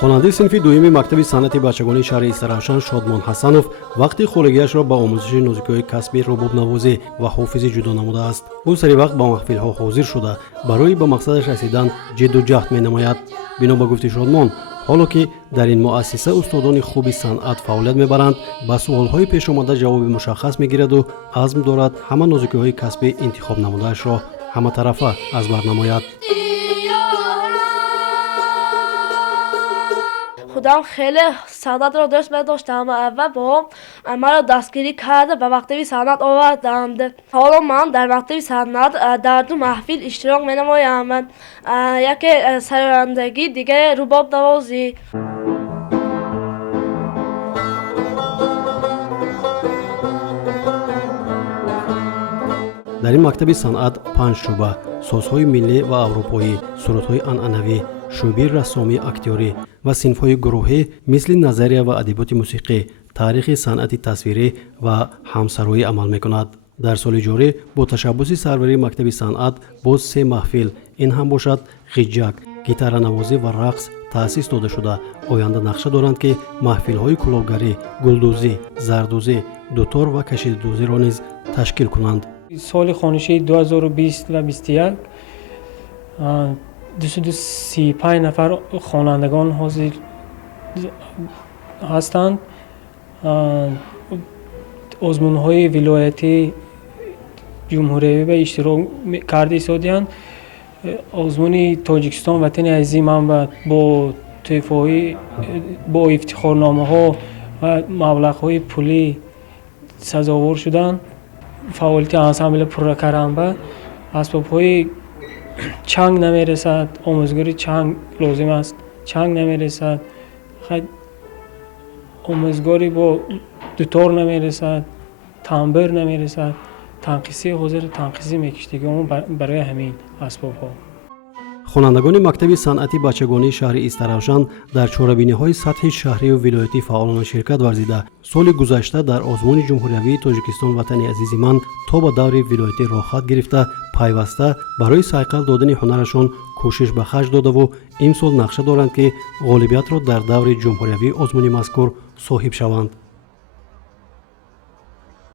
хонандаи синфи дуюми мактаби санъати бачагонии шаҳри Истаравшан Шодмон Ҳасанов вақти хӯлигиашро ба омӯзиши нозикиҳои касби рубобнавозӣ ва ҳофизӣ ҷудо намудааст. ӯ сари вақт ба маҳфилҳо ҳозир шуда барои ба мақсадаш расидан ҷидду ҷаҳд менамояд. бино ба гуфти Шодмон, ҳоло ки дар ин муассиса устодони хуби санъат фаъолият мебаранд, ба суолҳои пешомада ҷавоби мушаххас мегираду азм дорад ҳама нозикиҳои касби интихоб намудаашро ҳаматарафа аз бар намояд. خودم خیلی صنعت رو دوست داشتم و با مرا دستگیری کرده به مکتب صنعت آوردند. حالا من در مکتب صنعت در دو محفل اشتراک می‌نمایم. یکی سررانندگی، دیگه رباب نوازی. дар ин мактаби санъат 5 шӯъба созҳои миллӣ ва аврупоӣ, суратҳои анъанавӣ, шӯъбаи рассомӣ актёрӣ ва синфҳои гурӯҳӣ мисли назария ва адиботи мусиқӣ, таърихи санъати тасвирӣ ва ҳамсароӣ амал мекунад. дар соли ҷорӣ бо ташаббуси сарварии мактаби санъат боз 3 маҳфил, ин ҳам бошад ғиҷак, гитаранавозӣ ва рақс таъсис дода шуда оянда нақша доранд ки маҳфилҳои куловгарӣ, гулдӯзӣ, зардӯзӣ, дутор ва кашидадӯзиро низ ташкил кунанд. соли хонишии 2020 ва 21 235 нафар хонандагон ҳозир ҳастанд. озмунҳои вилоятӣ, ҷумҳуриявӣ ва иштирок карда истодиянд. озмуни Тоҷикистон ватани азизи ман ва бо тӯҳфаҳои бо ифтихорномаҳо ва маблағҳои пулӣ сазовор шуданд. фаъолияти ансамбл пурра кардам ва асбобҳои чанг намерасад, омӯзгори чанг лозим аст, чанг намерасад, омӯзгори бо дутор намерасад, тамбур намерасад. танқисӣ ҳозир танқисӣ мекиштагиҳом барои ҳамин асбобҳо. хонандагони мактаби санъати бачагонии шаҳри Истаравшан дар чорабиниҳои сатҳи шаҳрию вилоятӣ фаъолона ширкат варзида, соли гузашта дар озмуни ҷумҳуриявии Тоҷикистон ватани азизи ман то ба даври вилоятӣ рохат гирифта, пайваста барои сайқал додани ҳунарашон кӯшиш ба харҷ додаву имсол нақша доранд ки ғолибиятро дар даври ҷумҳуриявии озмуни мазкур соҳиб шаванд.